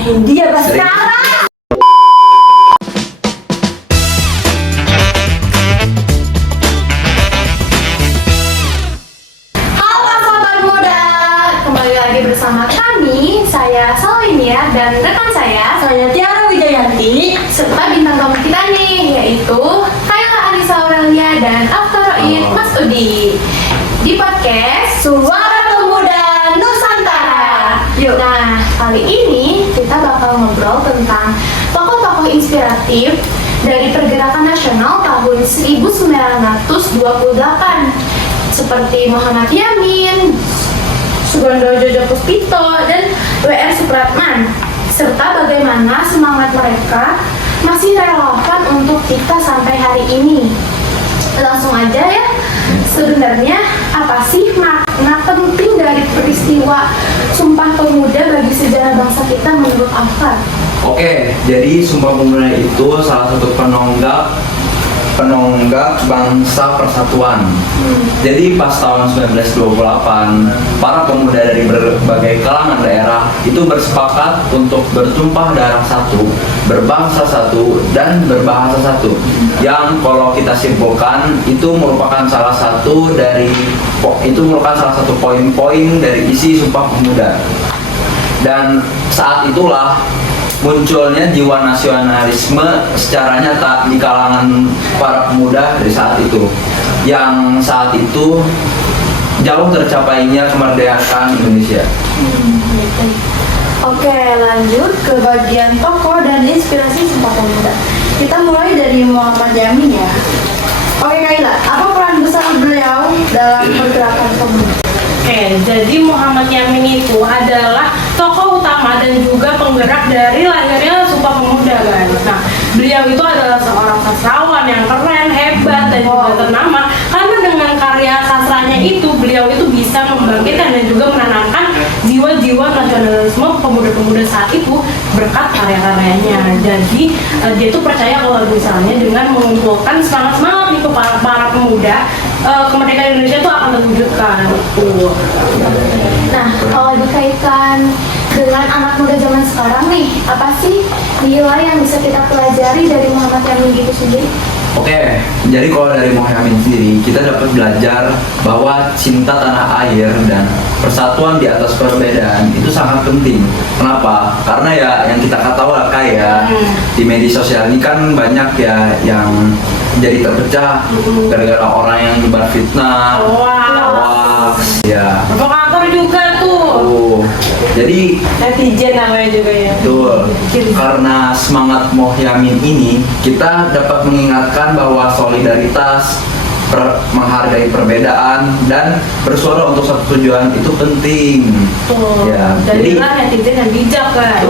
remehin dia sekarang. Halo sobat muda, kembali lagi bersama kami, saya Solinia dan rekan saya Tiara Wijayanti, serta bintang tamu kita nih, yaitu Kayla Anissa Aurelia dan Aftaroid Mas Udi di podcast Suara Pemuda Nusantara. Yuk. Nah, kali ini kita bakal ngobrol tentang tokoh-tokoh inspiratif dari pergerakan nasional tahun 1928 seperti Muhammad Yamin, Sugondo Jojo Puspito, dan W.R. Supratman, serta bagaimana semangat mereka masih relevan untuk kita sampai hari ini. Langsung aja ya, sebenarnya apa sih makna penting dari peristiwa Sumpah Pemuda bagi sejarah bangsa kita menurut Aftar? Oke, jadi Sumpah Pemuda itu salah satu penonggak bangsa persatuan. Jadi pas tahun 1928, para pemuda dari berbagai kalangan daerah itu bersepakat untuk bertumpah darah satu, berbangsa satu, dan berbahasa satu. Yang kalau kita simpulkan itu merupakan salah satu poin-poin dari isi Sumpah Pemuda. Dan saat itulah munculnya jiwa nasionalisme secara nyata di kalangan para pemuda dari saat itu, yang saat itu jauh tercapainya kemerdekaan Indonesia. Oke, lanjut ke bagian tokoh dan inspirasi Sumpah Pemuda. Kita mulai dari Muhammad Yamin ya. Oke Kayla, apa peran besar beliau dalam pergerakan pemuda? Oke, jadi Muhammad Yamin itu adalah tokoh utama dan juga penggerak dari lahirnya Sumpah Pemuda kan. Nah, beliau itu adalah seorang sastrawan yang keren, hebat, dan juga ternama karena dengan karya sastranya itu beliau itu bisa membangkitkan dan juga menanamkan jiwa-jiwa nasionalisme pemuda-pemuda saat itu berkat karya-karyanya. Jadi dia itu percaya kalau misalnya dengan mengumpulkan semangat-semangat itu para pemuda, kemerdekaan Indonesia itu akan terwujudkan. Nah, kalau dikaitkan dengan anak muda zaman sekarang nih, apa sih nilai yang bisa kita pelajari dari Muhammad Yamin itu sendiri? Oke, jadi kalau dari Muhammad Yamin sendiri, kita dapat belajar bahwa cinta tanah air dan persatuan di atas perbedaan itu sangat penting. Kenapa? Karena ya yang kita ketahui lah kayak di media sosial ini kan banyak ya yang jadi terpecah gara-gara orang yang nyebar fitnah, hoax, ya. Provokator juga tuh. Jadi netizen namanya juga ya. betul. Karena semangat Muhammad Yamin ini, kita dapat mengingatkan bahwa solidaritas, menghargai perbedaan, dan bersuara untuk satu tujuan itu penting. Ya, Jadilah netizen yang bijak guys.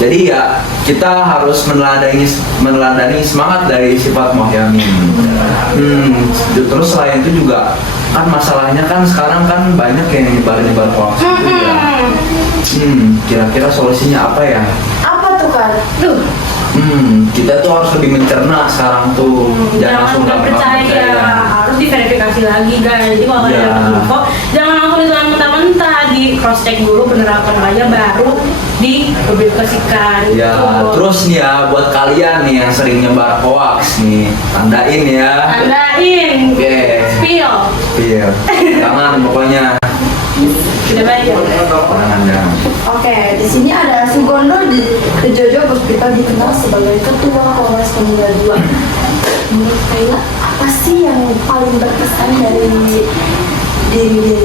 Jadi ya kita harus meneladani semangat dari sifat Muhammad Yamin. Terus selain itu juga kan masalahnya kan sekarang kan banyak yang nyebar hoax gitu ya. Kira-kira solusinya apa ya? Apa tuh kan? Kita tuh harus lebih mencerna sekarang tuh. Jangan langsung percaya, harus diverifikasi lagi guys. Jadi kalau ada info, jangan langsung ditelan mentah-mentah, di cross check dulu bener apa aja baru dipublikasikan. Ya, terus nih ya buat kalian nih yang sering nyebar hoax nih, tandain ya. Tandain. Oke. Spill. Jangan pokoknya. Sudah baik ya. Jangan. Oke, di sini ada Sugondo Jojo Puspito dikenal sebagai Ketua Kongres Pemuda II. Menurut Kayla, apa sih yang paling berkesan dari diri dia itu?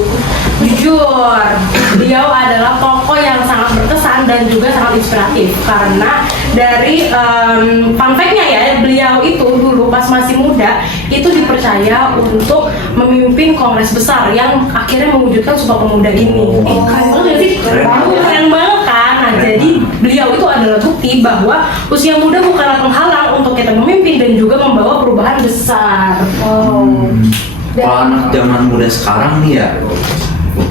Jujur, beliau adalah tokoh yang sangat berkesan dan juga sangat inspiratif karena dari fun fact-nya ya, beliau itu dulu pas masih muda itu dipercaya untuk memimpin kongres besar yang akhirnya mewujudkan Sumpah Pemuda ini. Keren banget sih? Keren banget kan? Nah, jadi beliau itu adalah bukti bahwa usia muda bukanlah penghalang untuk kita memimpin dan juga membawa perubahan besar. Kalau anak zaman muda sekarang nih ya,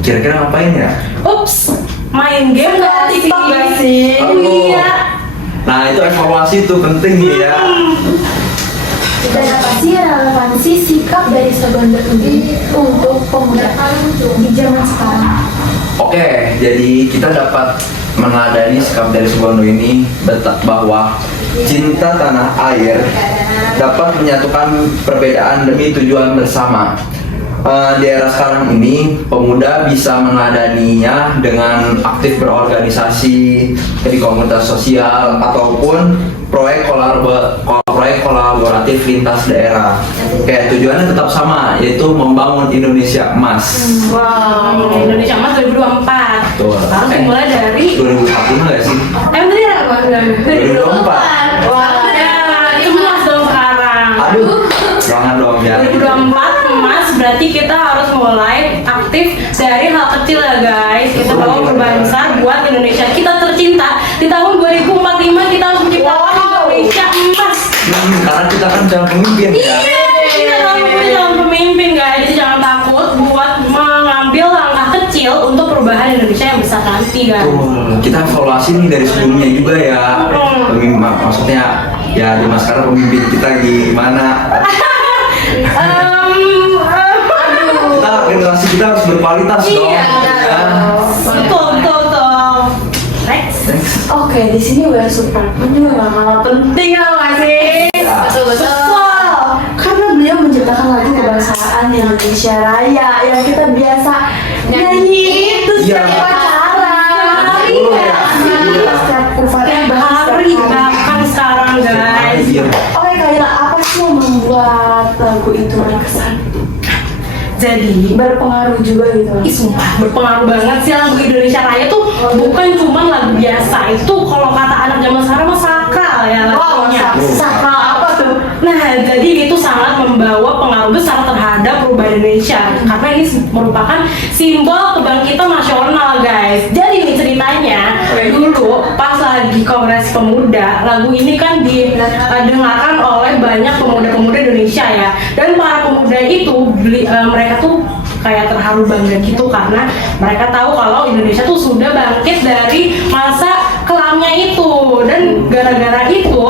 kira-kira ngapain ya? Ups, main game nggak TikTok nggak sih? Iya. Nah itu evaluasi tuh penting nih ya. Dan apa sih relevansi sikap dari Sugondo ini untuk pemuda di zaman sekarang? Oke, jadi kita dapat meneladani sikap dari Sugondo ini bahwa cinta tanah air dapat menyatukan perbedaan demi tujuan bersama. Di era sekarang ini, pemuda bisa meneladaninya dengan aktif berorganisasi di komunitas sosial ataupun proyek kolaboratif lintas daerah. Kayak tujuannya tetap sama, yaitu membangun Indonesia emas. Wow, Indonesia Emas 2024. Betul. Harus dimulai dari 2040 nggak sih? tadi apa? 2024. Wah, itu emas dong sekarang. Aduh, jangan dong ya. 2024 emas berarti kita harus mulai aktif dari hal kecil ya guys. Kita bawa perubahan besar buat Indonesia kita tercinta. Di tahun 2045 kita harus menciptakan Indonesia emas. Karena kita kan calon pemimpin ya. Kita calon pemimpin guys. Jadi jangan takut buat mengambil langkah kecil untuk perubahan Indonesia yang besar nanti guys. Betul. Kita evaluasi nih dari sebelumnya juga ya. Maksudnya ya di sekarang pemimpin kita gimana? Kita generasi kita harus berkualitas dong. Iya. Ya. Betul. Next. Oke, di sini WR Supratman juga gak kalah penting ya nggak sih? Ya. Betul. Karena beliau menciptakan lagu kebangsaan Indonesia Raya yang kita biasa nyanyi itu Iya. setiap acara. Iya. Setiap upacara Hari bahkan sekarang guys. Iya. Oke Kaila, apa sih yang membuat lagu itu berkesan? Jadi Berpengaruh juga gitu. ih, sumpah berpengaruh banget sih lagu Indonesia Raya tuh bukan cuma lagu biasa. Itu kalau kata anak zaman sekarang mah sakral ya lagunya. Sakral apa tuh? Nah, jadi itu sangat membawa pengaruh besar terhadap perubahan Indonesia karena ini merupakan simbol kebangkitan nasional, guys. Jadi ini ceritanya dulu pas lagi Kongres Pemuda, lagu ini kan didengarkan oleh banyak pemuda-pemuda Indonesia ya. Dan para pemuda itu mereka tuh kayak terharu bangga gitu karena mereka tahu kalau Indonesia tuh sudah bangkit dari masa kelamnya itu. Dan gara-gara itu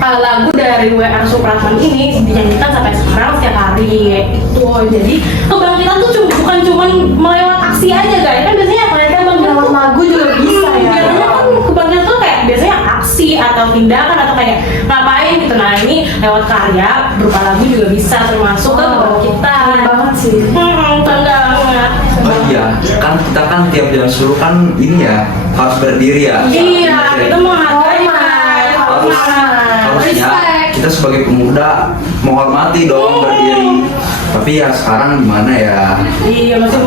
lagu dari WR Supratman ini dinyanyikan sampai sekarang setiap hari itu. Jadi kebangkitan tuh bukan cuma melewat aksi aja guys. Kan biasanya mereka Lewat lagu juga bisa ya. Biasanya kan kebangkitan tuh kayak biasanya aksi atau tindakan atau kayak ngapain gitu. Nah ini lewat karya berupa lagu juga bisa termasuk ke kebangkitan. Keren banget sih. Bangga banget. Oh iya, kan kita kan tiap jam suruh kan ini ya harus berdiri ya. Iya, kita menghargai Harusnya kita sebagai pemuda menghormati dong berdiri. Tapi ya sekarang gimana ya? Iya, masih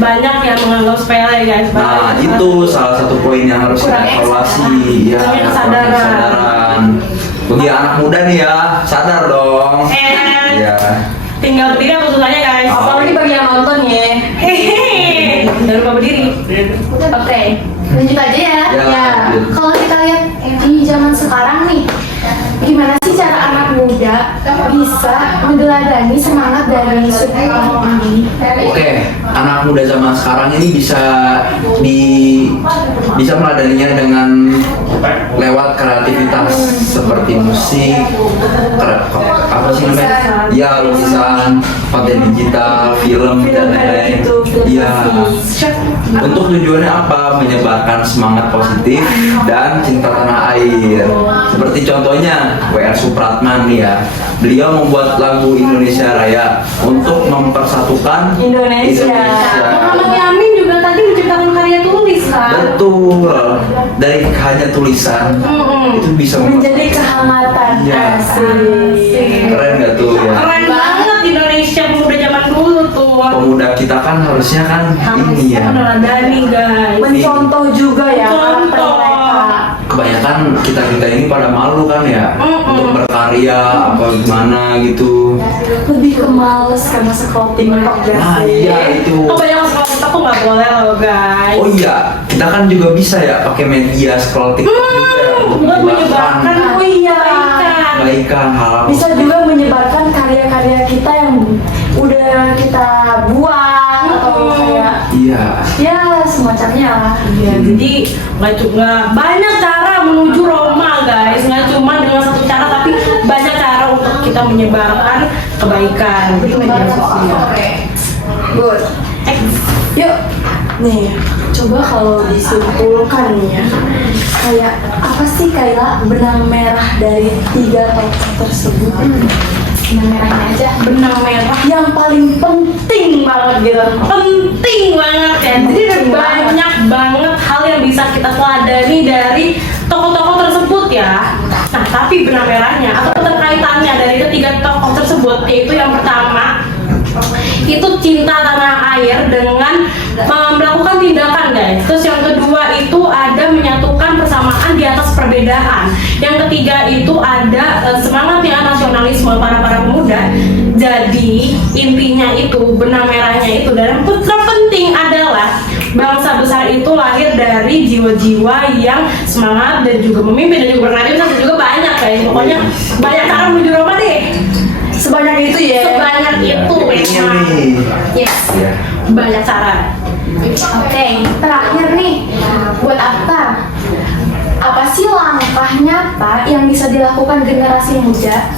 banyak yang menganggap sepele guys. Nah itu salah satu poin yang harus kita evaluasi ya. Kurang Kesadaran. Bagi anak muda nih ya, sadar dong. Ya. Tinggal berdiri apa susahnya guys? Apalagi bagi yang nonton ya. Hehehe. Jangan lupa berdiri. Oke, lanjut aja ya. Ya, lanjut. Kalau kita lihat di zaman sekarang nih, gimana sih cara anak muda bisa meneladani semangat dari Supratman ini? Oke, anak muda zaman sekarang ini bisa meladaninya dengan lewat kreativitas seperti musik, apa sih namanya? Ya lukisan, konten digital, film dan lain-lain. Iya. Untuk tujuannya apa? Menyebarkan semangat positif dan cinta tanah air. Seperti contohnya WR Supratman nih ya. Beliau membuat lagu Indonesia Raya untuk mempersatukan Indonesia. Muhammad Yamin juga tadi menciptakan karya tulis kan? Betul. Dari hanya tulisan itu bisa Menjadi kehangatan. Iya. Asik. Keren gak tuh ya? Keren banget Indonesia pemuda zaman dulu tuh. Pemuda kita kan harusnya kan ini ya. Meneladani guys. Mencontoh juga ya karakter Contoh. mereka. Kebanyakan kita ini pada malu kan ya untuk berkarya apa gimana gitu. Lebih ke males karena scroll TikTok gak Nah sih? iya itu. Kebanyakan sekolah kita tuh nggak boleh loh guys. Oh iya, kita kan juga bisa ya pakai media scroll TikTok juga ya Buat menyebarkan Oh iya. kebaikan. hal Bisa juga menyebarkan karya-karya kita yang udah kita buang atau kayak iya. ya semacamnya lah. Iya, jadi nggak banyak cara menuju Roma guys. Nggak cuma dengan satu cara, tapi banyak cara untuk kita menyebarkan kebaikan di media sosial. Good. Yuk, nih Coba kalau disimpulkan nih ya, kayak apa sih Kayla benang merah dari 3 tokoh tersebut? Benang merahnya aja. Benang merah Yang paling penting banget gitu. penting banget ya. Jadi ada Penting banyak banget hal yang bisa kita teladani dari tokoh-tokoh tersebut ya. Nah, tapi benang merahnya atau keterkaitannya dari ketiga tokoh tersebut yaitu yang pertama itu cinta tanah air dengan melakukan tindakan guys. Terus yang kedua itu ada menyatukan persamaan di atas perbedaan. Yang ketiga itu ada semangatnya nasionalisme para pemuda. Jadi intinya itu benang merahnya itu dan yang terpenting adalah bangsa besar itu lahir dari jiwa-jiwa yang semangat dan juga memimpin dan juga bernadi dan juga banyak guys. Pokoknya banyak cara menuju Roma deh. Sebanyak itu ya. Sebanyak itu Ini memang. nih. Yes. Ya. Banyak cara. Oke, terakhir nih, buat Atta, apa sih langkah nyata yang bisa dilakukan generasi muda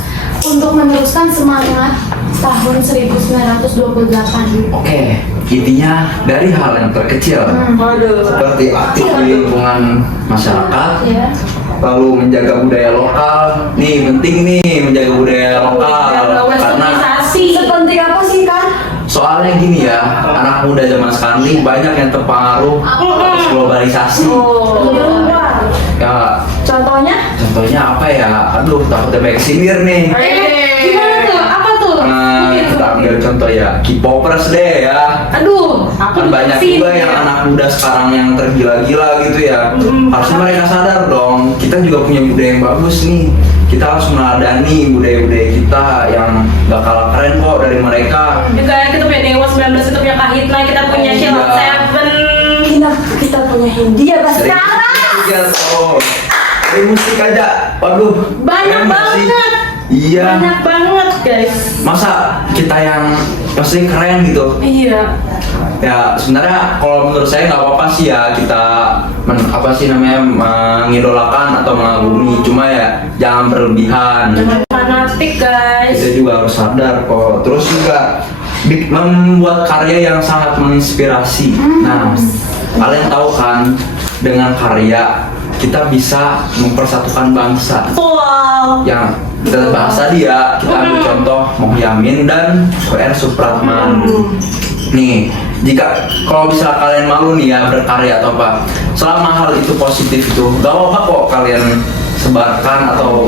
untuk meneruskan semangat tahun 1928? Oke, intinya dari hal yang terkecil Waduh. seperti aktif di lingkungan masyarakat, Ya. lalu menjaga budaya lokal. Nih penting nih menjaga budaya lokal karena Westernizasi. Sepenting apa sih kan? soalnya gini ya, anak muda zaman sekarang ini banyak yang terpengaruh atas globalisasi. Ya, Contohnya? contohnya apa ya? Aduh, takutnya baik sindir nih. Gimana tuh? Apa tuh? Nah, Mungkin. kita ambil contoh ya, K-popers deh ya. Aduh, aku Kan banyak sini. juga yang anak muda sekarang yang tergila-gila gitu ya. Harusnya mereka sadar dong, kita juga punya budaya yang bagus nih. Kita harus meneladani budaya-budaya kita yang gak kalah keren kok dari mereka. Juga kita punya Dewa 19, kita punya Kahitna, kita punya Iya. Sheila Seven. Kita punya Hindia Baskara. Iya, oh. Dari musik aja, waduh. Banyak keren gak sih? banget. Iya. Banyak banget guys. Masa kita yang pasti keren gitu? Iya. Ya sebenarnya kalau menurut saya nggak apa-apa sih ya kita mengidolakan atau mengagumi, cuma ya jangan berlebihan. Jangan fanatik guys. Kita juga harus sadar kok. Terus juga membuat karya yang sangat menginspirasi. Nah, kalian tahu kan dengan karya kita bisa mempersatukan bangsa. Betul. Yang kita bahas tadi ya, kita ambil contoh Muhyamin dan WR Supratman. Nih, jika kalau bisa kalian malu nih ya berkarya atau apa, selama hal itu positif itu, gak apa-apa kok kalian sebarkan atau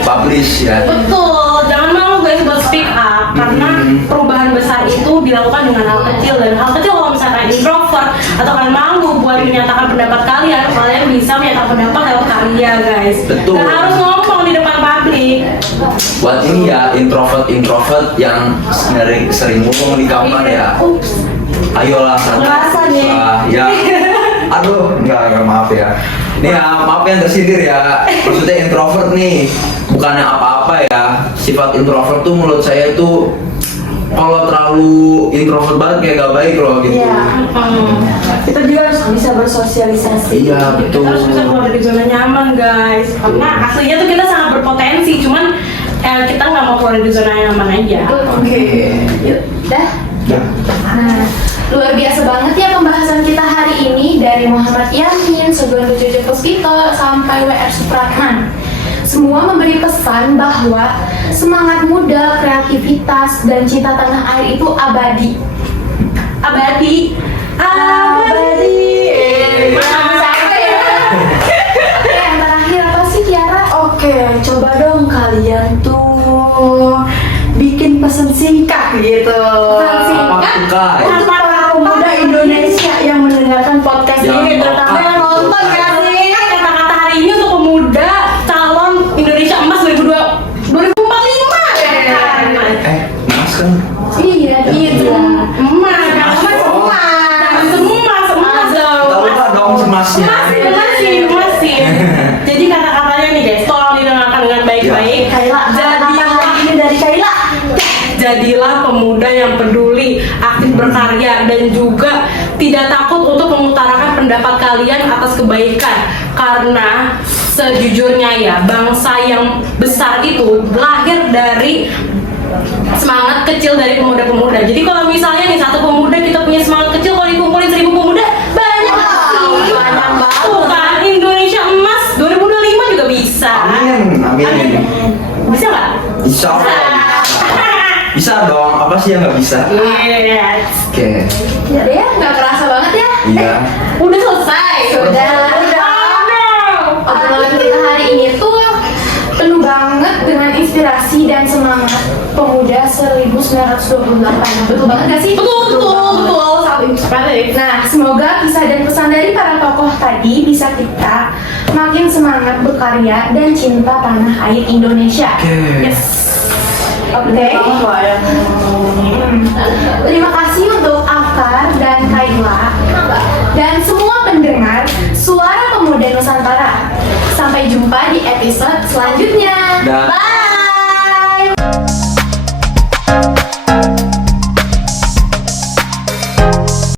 publish ya. Betul, jangan malu guys buat speak up karena perubahan besar itu dilakukan dengan hal kecil dan hal kecil kalau misalkan introvert atau kalian malu buat menyatakan pendapat kalian bisa menyatakan pendapat lewat karya guys. Betul. Gak harus ngomong di depan publik. Buat ini ya introvert yang sering ngomong di kamar ya. Ayolah sadar. Ngerasa nih. Ya. Aduh, enggak maaf ya. Nih ya, maaf yang tersindir ya. Maksudnya introvert nih, bukannya apa-apa ya. Sifat introvert tuh menurut saya tuh kalau terlalu introvert banget kayak gak baik loh gitu. Iya. Kita juga harus bisa bersosialisasi. Iya, betul. Kita harus bisa keluar dari zona nyaman guys. Karena aslinya tuh kita sangat berpotensi, cuman kita nggak mau keluar dari zona nyaman aja. Oke. Yuk. Dah. Ya. Nah, luar biasa banget ya pembahasan kita hari ini dari Muhammad Yamin, Sugeng Jojo Puspito, sampai WR Supratman. Semua memberi pesan bahwa semangat muda, kreativitas, dan cinta tanah air itu abadi. Abadi. Sampai ya. Oke, yang terakhir apa sih Tiara? Oke, coba dong kalian tuh bikin pesan singkat gitu. Pesan singkat? Apa tuh, Kak? Untuk para pemuda Indonesia yang mendengarkan podcast Jangan ini, terutama yang nonton ya sih. Kata-kata hari ini untuk pemuda calon Indonesia Emas 2045 Mas kan Iya, gitu. Emas, jangan Oh. emas dong. tak lupa dong semasnya. Masih. Jadi kata-katanya nih guys, tolong didengarkan dengan baik-baik. Kayla, kata-kata ini dari Kayla. Jadilah pemuda yang peduli, aktif berkarya, dan juga tidak takut untuk mengutarakan pendapat kalian atas kebaikan. Karena sejujurnya ya, bangsa yang besar itu lahir dari semangat kecil dari pemuda-pemuda. Jadi kalau misalnya nih satu pemuda kita punya semangat kecil, kalau dikumpulin 1000 pemuda banyak sih yang nggak bisa? Yes. Oke. Ya deh, nggak kerasa banget ya. Iya. Udah selesai. Sudah. Obrolan kita hari ini tuh penuh banget dengan inspirasi dan semangat pemuda 1928. Betul banget gak sih? Betul. Sangat inspiratif. Nah, semoga kisah dan pesan dari para tokoh tadi bisa kita makin semangat berkarya dan cinta tanah air Indonesia. Oke. Oke. Terima kasih untuk Afkar dan Kaila dan semua pendengar Suara Pemuda Nusantara. Sampai jumpa di episode selanjutnya. Dah. Bye.